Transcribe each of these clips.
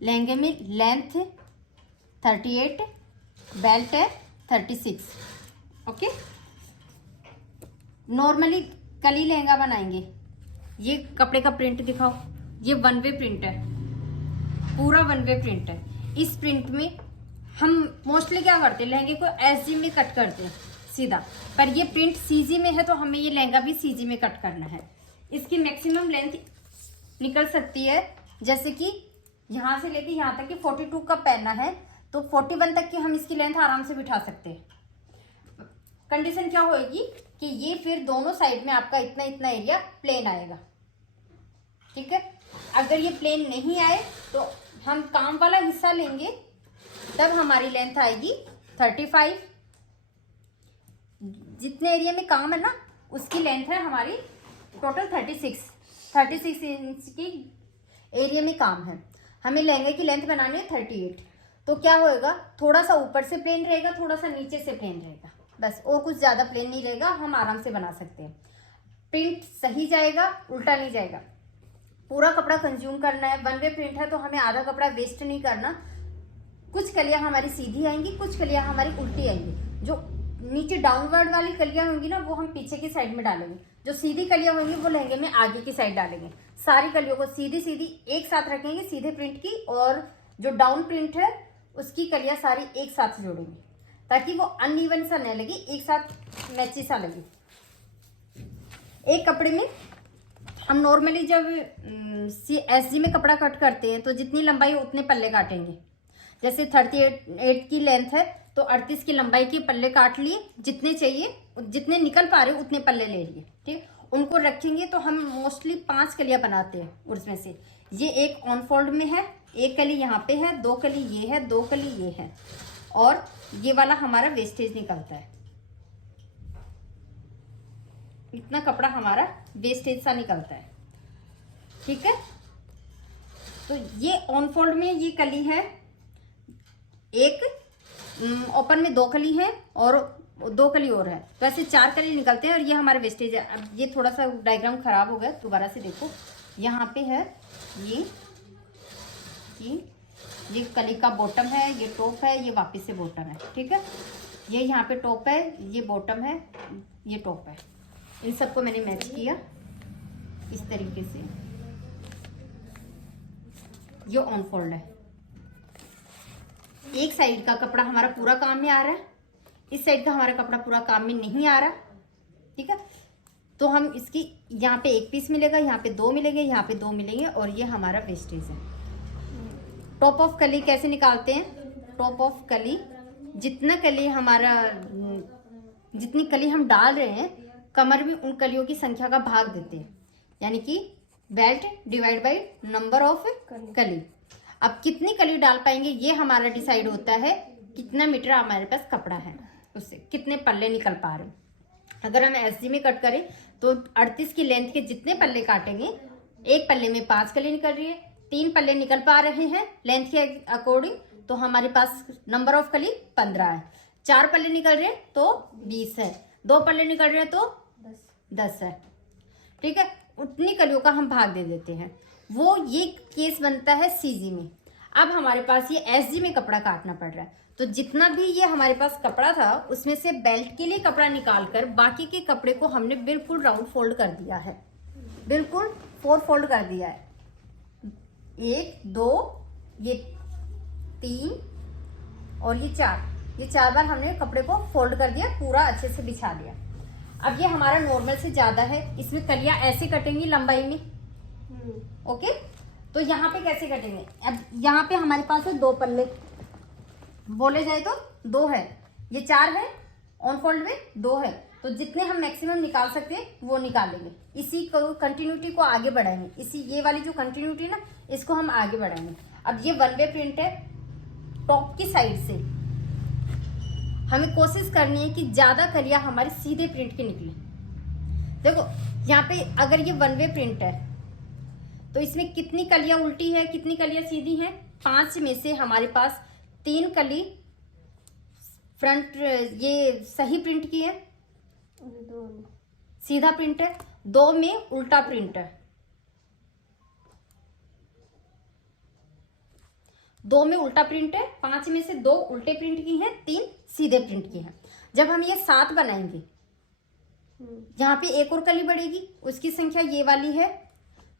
लहंगे में length 38, belt है 36। ओके, नॉर्मली कली लहंगा बनाएंगे। ये कपड़े का प्रिंट दिखाओ, ये वन वे प्रिंट है, पूरा वन वे प्रिंट है। इस प्रिंट में हम मोस्टली क्या करते हैं, लहंगे को एसजी में कट करते हैं सीधा, पर ये प्रिंट सीजी में है तो हमें ये लहंगा भी सीजी में कट करना है। इसकी मैक्सिमम लेंथ निकल सकती है, जैसे कि यहाँ से लेके यहाँ तक कि 42 का पहनना है तो 41 तक की हम इसकी लेंथ आराम से बिठा सकते हैं। कंडीशन क्या होगी कि ये फिर दोनों साइड में आपका इतना इतना एरिया प्लेन आएगा। ठीक है, अगर ये प्लेन नहीं आए तो हम काम वाला हिस्सा लेंगे, तब हमारी लेंथ आएगी 35। जितने एरिया में काम है ना उसकी लेंथ है हमारी टोटल 36 इंच की एरिया में काम है। हमें लहंगे की लेंथ बनानी है 38। तो क्या होएगा, थोड़ा सा ऊपर से प्लेन रहेगा, थोड़ा सा नीचे से प्लेन रहेगा, बस, और कुछ ज्यादा प्लेन नहीं रहेगा। हम आराम से बना सकते हैं। प्रिंट सही जाएगा, उल्टा नहीं जाएगा। पूरा कपड़ा कंज्यूम करना है। वन वे प्रिंट है तो हमें आधा कपड़ा वेस्ट नहीं करना। कुछ कलियां हमारी सीधी आएंगी, कुछ कलियां हमारी उल्टी आएंगी। जो नीचे डाउनवर्ड वाली कलियां होंगी ना वो हम पीछे की साइड में डालेंगे, जो सीधी कलियां होंगी वो लहंगे में आगे की साइड डालेंगे। सारी कलियों को सीधी सीधी एक साथ रखेंगे सीधे प्रिंट की, और जो डाउन प्रिंट है उसकी कलियां सारी एक साथ जोड़ेंगे ताकि वो अनइवन सा न लगे, एक साथ मैची सा लगे। एक कपड़े में हम नॉर्मली जब एसजी में कपड़ा कट करते हैं तो जितनी लंबाई उतने पल्ले काटेंगे। जैसे 38 की लेंथ है तो 38 की लंबाई के पल्ले काट लिए, जितने चाहिए, जितने निकल पा रहे उतने पल्ले ले लिए। ठीक, उनको रखेंगे तो हम मोस्टली 5 कलियां बनाते हैं। उसमें से ये एक ऑन फोल्ड में है, एक कली यहाँ पे है, 2 कली ये है, 2 कली ये है, और ये वाला हमारा वेस्टेज निकलता है। इतना कपड़ा हमारा वेस्टेज सा निकलता है। ठीक है, तो ये ऑन फोल्ड में ये कली है, एक ओपन में 2 कली है और 2 कली और है, तो ऐसे 4 कली निकलते हैं। और ये हमारा वेस्टेज है। अब ये थोड़ा सा डायग्राम खराब हो गया, दोबारा से देखो। यहाँ पे है ये कली का बॉटम है, ये टॉप है, ये वापस से बॉटम है। ठीक है, ये यहाँ पे टॉप है, ये बॉटम है, ये टॉप है। इन सबको मैंने मैच किया इस तरीके से। ये ऑन फोल्ड है। एक साइड का कपड़ा हमारा पूरा काम में आ रहा है, इस साइड का हमारा कपड़ा पूरा काम में नहीं आ रहा। ठीक है, तो हम इसकी यहाँ पे 1 पीस मिलेगा, यहाँ पे 2 मिलेंगे, यहाँ पे 2 मिलेंगे, और ये हमारा वेस्टेज है। टॉप ऑफ कली कैसे निकालते हैं? टॉप ऑफ कली, जितना कली हमारा, जितनी कली हम डाल रहे हैं कमर में, उन कलियों की संख्या का भाग देते हैं, यानी कि belt divide by number of कली। अब कितनी कली डाल पाएंगे ये हमारा डिसाइड होता है कितना मीटर हमारे पास कपड़ा है, उससे कितने पल्ले निकल पा रहे हैं। अगर हम एसजी में कट करें तो 38 की लेंथ के जितने पल्ले काटेंगे, एक पल्ले में 5 कली निकल रही है, 3 पल्ले निकल पा रहे हैं लेंथ के अकॉर्डिंग, तो हमारे पास नंबर ऑफ कली 15 है। 4 पल्ले निकल रहे हैं तो 20 है, 2 पल्ले निकल रहे हैं तो 10 है। ठीक है, उतनी कलियों का हम भाग दे देते हैं। वो ये केस बनता है सीजी में। अब हमारे पास ये एसजी में कपड़ा काटना पड़ रहा है, तो जितना भी ये हमारे पास कपड़ा था उसमें से बेल्ट के लिए कपड़ा निकालकर बाकी के कपड़े को हमने बिल्कुल राउंड फोल्ड कर दिया है, बिल्कुल 4 फोल्ड कर दिया है। 1 2 ये 3 और ये 4, ये 4 बार हमने कपड़े को फोल्ड कर दिया, पूरा अच्छे से बिछा दिया। अब ये हमारा नॉर्मल से ज्यादा है, इसमें कलियां ऐसे कटेंगी लंबाई में। ओके, तो यहाँ पे कैसे कटेंगे? अब यहाँ पे हमारे पास है 2 पल्ले, बोले जाए तो 2 है, ये 4 है, ऑन फोल्ड में 2 है, तो जितने हम मैक्सिमम निकाल सकते हैं वो निकालेंगे। इसी को कंटिन्यूटी को आगे बढ़ाएंगे, इसी ये वाली जो कंटिन्यूटी है ना इसको हम आगे बढ़ाएंगे। अब ये वन वे प्रिंट है, टॉप की साइड से हमें कोशिश करनी है कि ज्यादा कलियां हमारे सीधे प्रिंट की निकले। देखो यहाँ पे अगर ये वन वे प्रिंट है तो इसमें कितनी कलियां उल्टी है, कितनी कलियां सीधी हैं? 5 में से हमारे पास 3 कली फ्रंट ये सही प्रिंट की है, सीधा प्रिंट है, 2 में उल्टा प्रिंट है। 2 में उल्टा प्रिंट है, 5 में से 2 उल्टे प्रिंट की हैं, 3 सीधे प्रिंट की हैं। जब हम ये 7 बनाएंगे, यहाँ पे एक और कली बढ़ेगी, उसकी संख्या ये वाली है,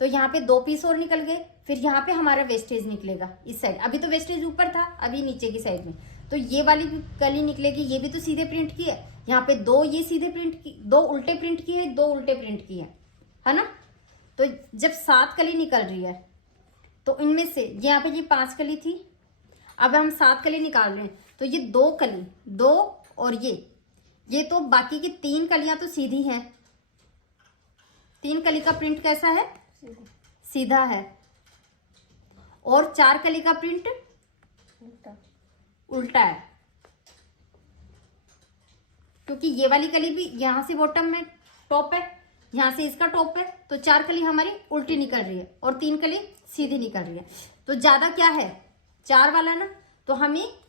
तो यहाँ पे 2 पीस और निकल गए। फिर यहाँ पे हमारा वेस्टेज निकलेगा इस साइड। अभी तो वेस्टेज ऊपर था, अभी नीचे की साइड में, तो ये वाली कली निकलेगी। ये भी तो सीधे प्रिंट की है। यहाँ पे 2 ये सीधे प्रिंट की, 2 उल्टे प्रिंट की है, 2 उल्टे प्रिंट की है ना। तो जब 7 कली निकल रही है, तो इनमें से यहाँ पे ये 5 कली थी, अब हम 7 कली निकाल रहे हैं, तो ये 2 कली, 2 और ये तो बाकी की 3 कलियां तो सीधी हैं। 3 कली का प्रिंट कैसा है? सीधा है। और 4 कली का प्रिंट उल्टा है, क्योंकि ये वाली कली भी यहां से बॉटम में टॉप है, यहां से इसका टॉप है, तो 4 कली हमारी उल्टी निकल रही है और 3 कली सीधी निकल रही है। तो ज्यादा क्या है? 4 वाला ना। तो हमें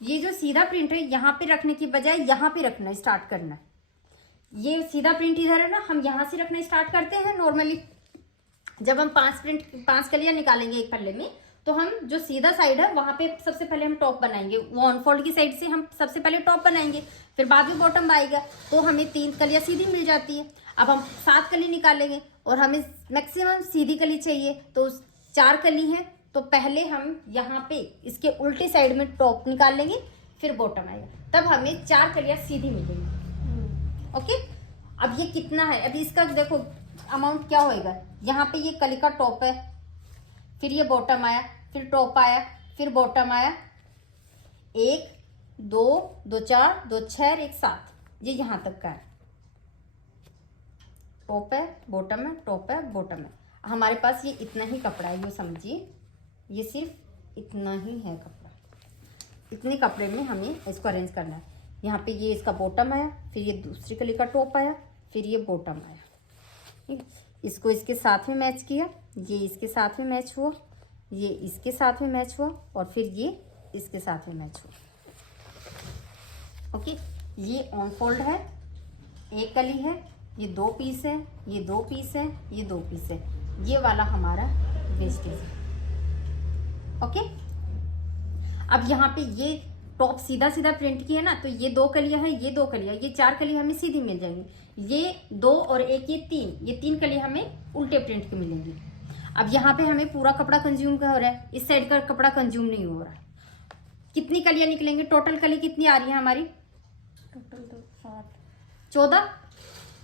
ये जो सीधा प्रिंट है यहाँ पे रखने की बजाय यहाँ पे रखना स्टार्ट करना है। ये सीधा प्रिंट इधर है ना, हम यहाँ से रखना स्टार्ट करते हैं नॉर्मली। जब हम 5 कलियां निकालेंगे एक पल्ले में, तो हम जो सीधा साइड है वहां पे सबसे पहले हम टॉप बनाएंगे। वो अनफोल्ड की साइड से हम सबसे पहले टॉप बनाएंगे, फिर बाद में बॉटम आएगा, तो हमें 3 कलियां सीधी मिल जाती है। अब हम 7 कली निकालेंगे और हमें मैक्सिमम सीधी कली चाहिए, तो 4 कली है, तो पहले हम यहाँ पे इसके उल्टी साइड में टॉप निकाल लेंगे, फिर बॉटम आएगा, तब हमें 4 कलियां सीधी मिलेंगी। ओके, अब ये कितना है? अभी इसका देखो अमाउंट क्या होएगा। यहाँ पे ये कली का टॉप है, फिर ये बॉटम आया, फिर टॉप आया, फिर बॉटम आया, 1 2 2 4 2 6 1 7, ये यहाँ तक का है। टॉप है, बॉटम है, टॉप है, बॉटम है। हमारे पास ये इतना ही कपड़ा है, ये समझिए, ये सिर्फ इतना ही है कपड़ा। इतने कपड़े में हमें इसको अरेंज करना है। यहाँ पे ये इसका बॉटम आया, फिर ये दूसरी कली का टॉप आया, फिर ये बॉटम आया। ठीक, इसको इसके साथ में मैच किया, ये इसके साथ में मैच हुआ, ये इसके साथ में मैच हुआ, और फिर ये इसके साथ में मैच हुआ। ओके, ये ऑन फोल्ड है, एक कली है, ये 2 पीस है, ये 2 पीस है, ये 2 पीस है, ये वाला हमारा वेस्टेज है। ओके, अब यहाँ पे ये टॉप सीधा सीधा प्रिंट की है ना, तो ये 2 कलियां हैं, ये 2 कलियां, ये 4 कलियां हमें सीधी मिल जाएंगी। ये 2 और 1 ये 3 कलियां हमें उल्टे प्रिंट की मिलेंगी। अब यहाँ पे हमें पूरा कपड़ा कंज्यूम हो रहा है, इस साइड का कपड़ा कंज्यूम नहीं हो रहा है। कितनी कलियां निकलेंगी? टोटल कली कितनी आ रही है हमारी? टोटल 14,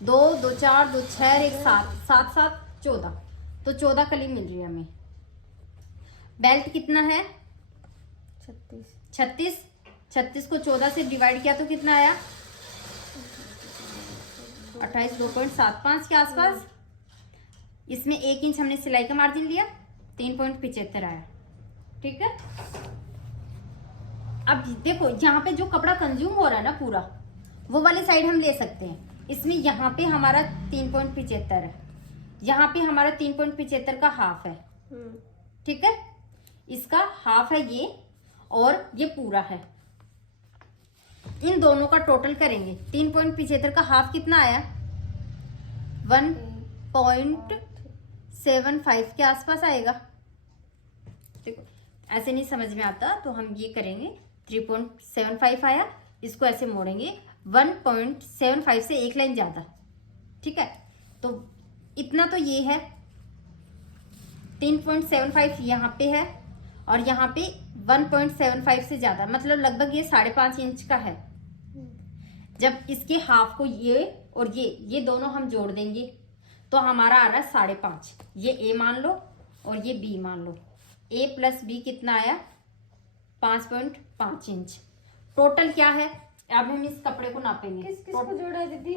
2 2 4 2 6 1 7 7 7 14, तो 14 कली मिल रही है हमें। बेल्ट कितना है? 36 36 को 14 से डिवाइड किया तो कितना आया? 28, 2.75 के आसपास। इसमें 1 इंच हमने सिलाई का मार्जिन लिया, 3.75 आया। ठीक है, अब देखो यहाँ पे जो कपड़ा कंज्यूम हो रहा है ना पूरा, वो वाली साइड हम ले सकते हैं। इसमें यहाँ पे हमारा 3.75 है, यहाँ पे हमारा 3.75 का हाफ है। ठीक है, इसका हाफ है ये, और ये पूरा है। इन दोनों का टोटल करेंगे, 3.75 का हाफ कितना आया? 1.75 के आसपास आएगा। देखो ऐसे नहीं समझ में आता, तो हम ये करेंगे, 3.75 आया, इसको ऐसे मोड़ेंगे, 1.75 से एक लाइन ज्यादा। ठीक है, तो इतना तो ये है, 3.75 यहाँ पे है, और यहाँ पे 1.75 से ज्यादा, मतलब लगभग ये 5.5 इंच का है। जब इसके हाफ को ये और ये दोनों हम जोड़ देंगे, तो हमारा आ रहा है 5.5। ये ए मान लो और ये बी मान लो, ए प्लस बी कितना आया? 5.5 इंच। टोटल क्या है? अब हम इस कपड़े को नापेंगे। किसको जोड़ा है दीदी?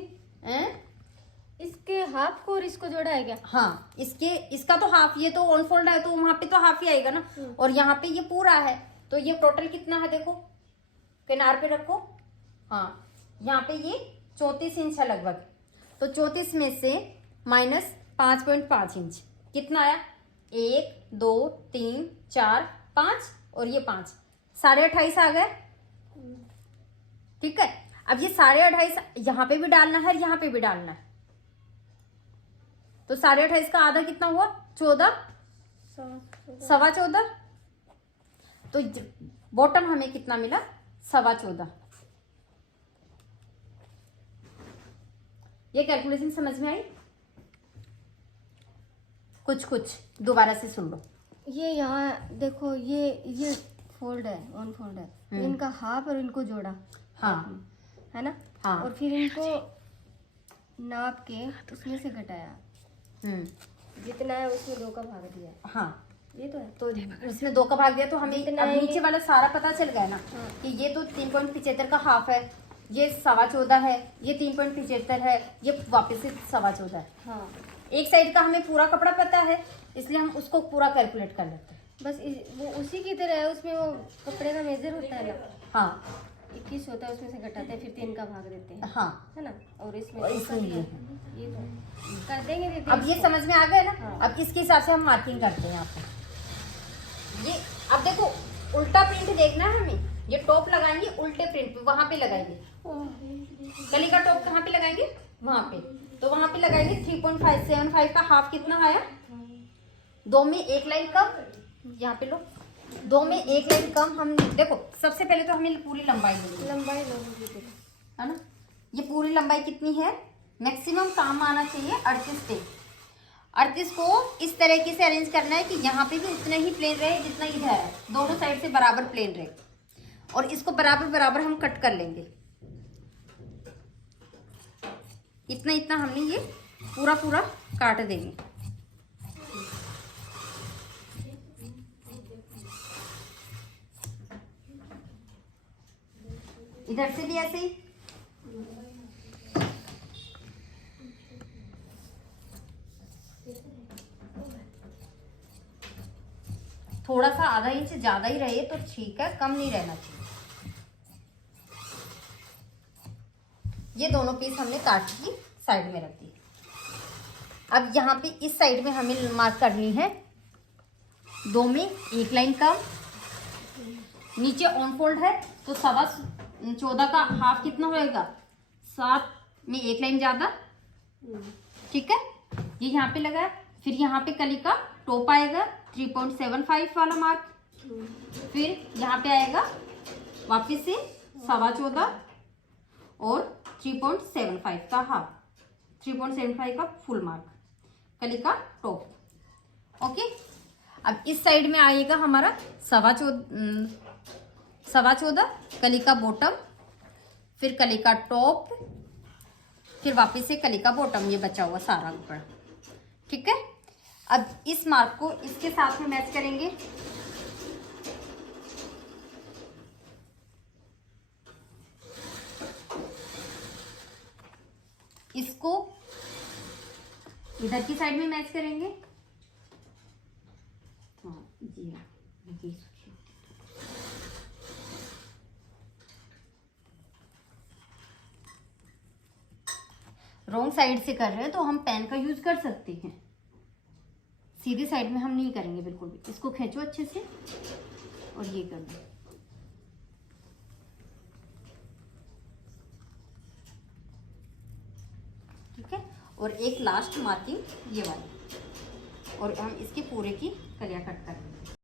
इसके हाफ को और इसको जोड़ा है क्या? हाँ, इसका तो हाफ, ये तो ऑन फोल्ड है, तो वहां पे तो हाफ ही आएगा ना, और यहाँ पे ये पूरा है, तो ये टोटल कितना है? देखो किनार पे रखो, हाँ, यहाँ पे ये 34 इंच है लगभग, तो 34 में से माइनस 5.5 इंच कितना आया? 1 2 3 4 5 और ये 5, 28.5 आ गए। ठीक है, अब ये 28.5 यहाँ पे भी डालना है, यहाँ पे भी डालना है, तो 28.5 का आधा कितना हुआ? 14, 14.25। तो बॉटम हमें कितना मिला, 14.25। ये कैलकुलेशन समझ में आई? कुछ दोबारा से सुन लो। ये यहाँ देखो, ये फोल्ड है, वन फोल्ड है, इनका हाफ और इनको जोड़ा, हाँ है ना? हाँ। और फिर इनको नाप के उसमें से घटाया, जितना है उसमें 2 का भाग दिया। हाँ, ये तो है। तो उसमें 2 का भाग दिया, तो हमें जितना अब है नीचे वाला सारा पता चल गया ना। हाँ। कि ये तो 3.75 का हाफ है, ये 14.25 है, ये 3.75 है, ये वापस से 14.25 है। हाँ, एक साइड का हमें पूरा कपड़ा पता है, इसलिए हम उसको पूरा कैलकुलेट कर लेते हैं। बस वो उसी की तरह है, उसमें वो कपड़े का मेजर होता है ना, हाँ 21 होता है, उसमें से घटाते हैं, फिर 3 का भाग देते हैं, हाँ। है ना? और इसमें और 2 का इसमें दिया। ये ये तो कर देंगे दीदी। अब ये समझ में आ गया ना। हाँ। अब इसके हिसाब से हम मार्किंग करते हैं यहाँ पे। ये अब देखो, उल्टा प्रिंट देखना है हमें। ये टॉप लगाएंगे उल्टे प्रिंट पे, वहां पे लगाएंगे। गली का टॉप कहाँ पे लगाएंगे, वहां पे। तो वहां पे लगाएंगे 3.575 का हाफ कितना आया, 2 में 1 लाइन कम, यहाँ पे लो, 2 में 1 लाइन कम। हम देखो सबसे पहले तो हमें पूरी लंबाई लेंगे, लंबाई लोगों की, है ना। ये पूरी लंबाई कितनी है, मैक्सिमम काम आना चाहिए 38 पे। 38 को इस तरीके से अरेंज करना है कि यहाँ पे भी उतना ही प्लेन रहे जितना इधर है, दोनों साइड से बराबर प्लेन रहे। और इसको बराबर बराबर हम कट कर लेंगे। इतना इतना हमने ये पूरा पूरा काट देंगे। इधर से भी ऐसे ही। थोड़ा सा आधा इंच ज्यादा ही रहे तो ठीक है, कम नहीं रहना चाहिए। ये दोनों पीस हमने काट के साइड में रख दिए। अब यहाँ पे इस साइड में हमें मार्क करनी है 2 में 1 लाइन कम। नीचे ऑन फोल्ड है तो 14.25 का हाफ कितना होएगा, 7 में 1 लाइन ज्यादा, ठीक है। ये यहाँ पे लगा है। फिर यहाँ पे कली का टॉप आएगा 3.75 वाला मार्क। फिर यहाँ पे आएगा वापस से 14.25 और 3.75 का हाफ, 3.75 का फुल मार्क, कली का टॉप। ओके, अब इस साइड में आएगा हमारा 14.25 कली का बॉटम, फिर कली का टॉप, फिर वापस से कली का बॉटम, ये बचा हुआ सारा ऊपर, ठीक है। अब इस मार्क को इसके साथ में मैच करेंगे। इसको इधर की साइड में मैच करेंगे। हाँ जी, रॉन्ग साइड से कर रहे हैं तो हम पेन का यूज कर सकते हैं, सीधी साइड में हम नहीं करेंगे बिल्कुल भी। इसको खींचो अच्छे से और ये कर दो, ठीक है। और एक लास्ट मार्किंग ये वाली, और हम इसके पूरे की कलियां कट करेंगे।